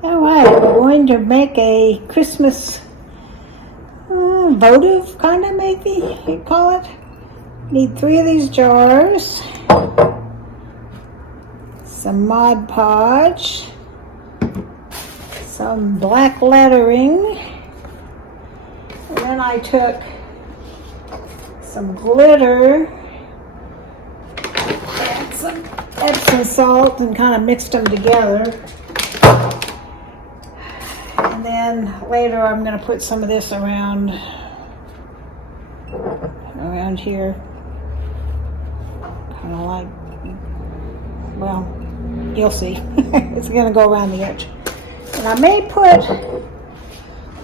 Alright, we're going to make a Christmas votive, kind of, maybe you call it. Need 3 of these jars, some Mod Podge, some black lettering, and then I took some glitter and some Epsom salt and kind of mixed them together. And then later I'm going to put some of this around here. Kind of like, well, you'll see. It's going to go around the edge. And I may put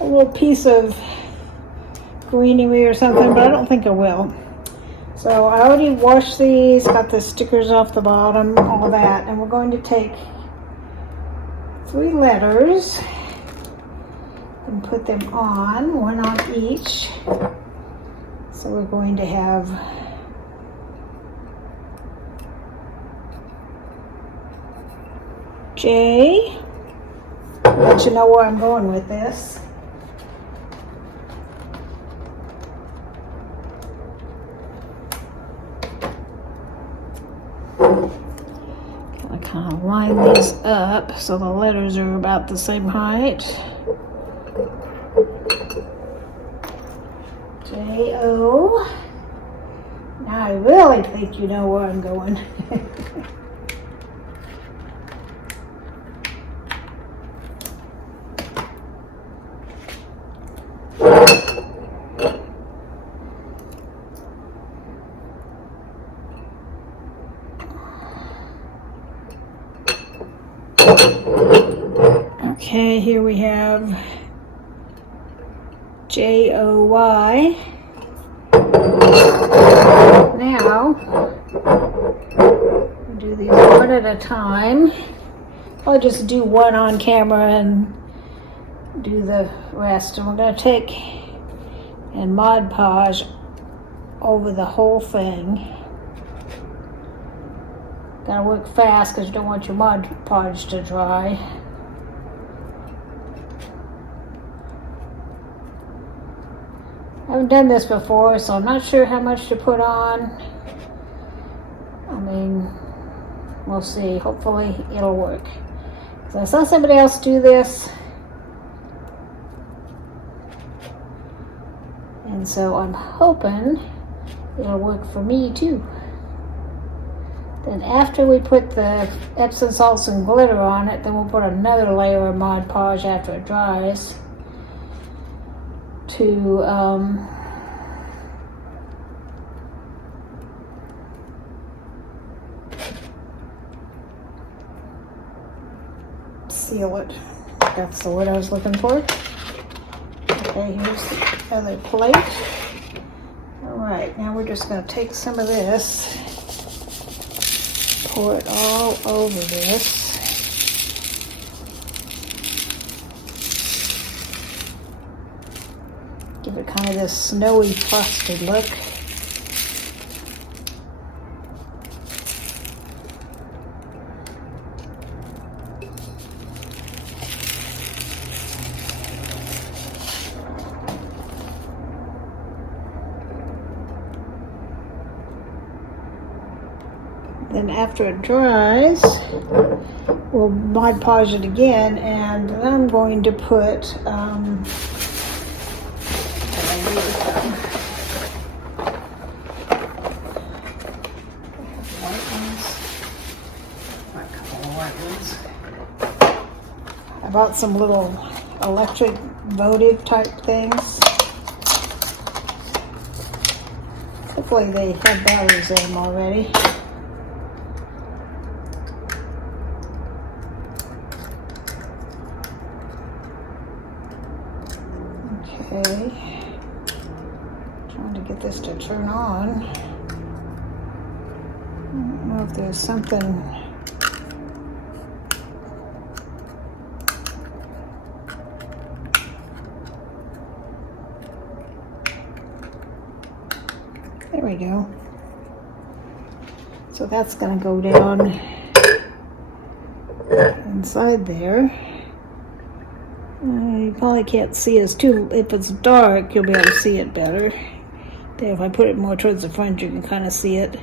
a little piece of greenery or something, but I don't think I will. So I already washed these, got the stickers off the bottom, all that. And we're going to take 3 letters and put them on, 1 on each. So we're going to have J. I'll let you know where I'm going with this. I kind of line these up so the letters are about the same height. J-O. Now I really think you know where I'm going. Okay, here we have J-O-Y. Now, we'll do these one at a time. I'll just do one on camera and do the rest. And we're going to take and Mod Podge over the whole thing. Gotta work fast because you don't want your Mod Podge to dry. I haven't done this before, so I'm not sure how much to put on. I mean, we'll see. Hopefully it'll work. So I saw somebody else do this. And so I'm hoping it'll work for me too. Then after we put the Epsom salts and glitter on it, then we'll put another layer of Mod Podge after it dries to seal it. That's the word I was looking for. Okay, here's the other plate. Alright, now we're just going to take some of this, pour it all over this. Give it kind of this snowy frosted look. Then after it dries, we'll Mod Podge it again, and then I'm going to put I bought some little electric votive type things. Hopefully they have batteries in them already. Okay, trying to get this to turn on. I don't know if there's something. There we go. So that's going to go down inside there. You probably can't see it too. If it's dark, you'll be able to see it better. There, if I put it more towards the front, you can kind of see it.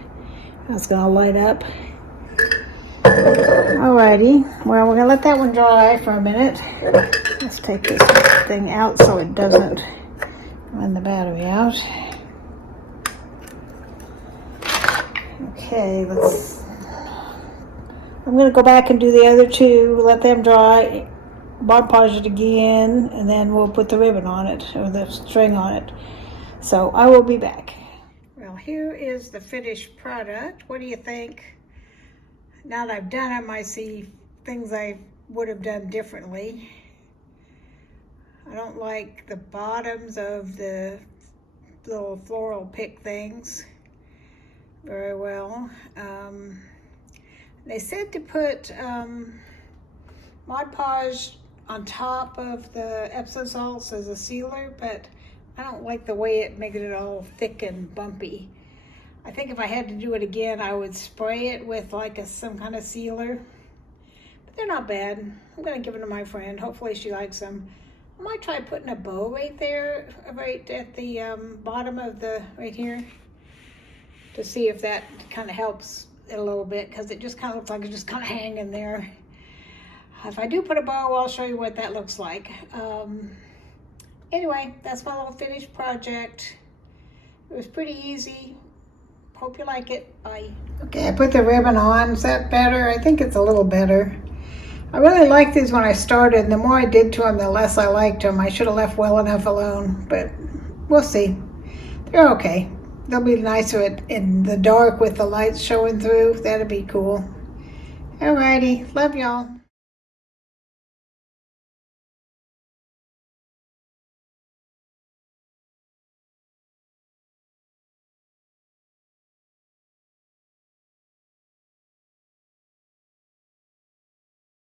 That's gonna light up. Alrighty, well, we're gonna let that one dry for a minute. Let's take this thing out so it doesn't run the battery out. Okay, I'm gonna go back and do the other two, let them dry, Mod Podge it again, and then we'll put the ribbon on it, or the string on it. So I will be back. Well, here is the finished product. What do you think? Now that I've done them, I see things I would have done differently. I don't like the bottoms of the little floral pick things very well. They said to put Mod Podge on top of the Epsom salts as a sealer, but I don't like the way it makes it all thick and bumpy. I think if I had to do it again, I would spray it with like some kind of sealer. But they're not bad. I'm gonna give them to my friend. Hopefully she likes them. I might try putting a bow right there, right at the bottom of right here, to see if that kind of helps it a little bit, because it just kind of looks like it's just kind of hanging there. If I do put a bow, I'll show you what that looks like. Anyway, that's my little finished project. It was pretty easy. Hope you like it. Bye. Okay, I put the ribbon on. Is that better? I think it's a little better. I really liked these when I started, and the more I did to them, the less I liked them. I should have left well enough alone, but we'll see. They're okay. They'll be nicer in the dark with the lights showing through. That'd be cool. Alrighty, love y'all.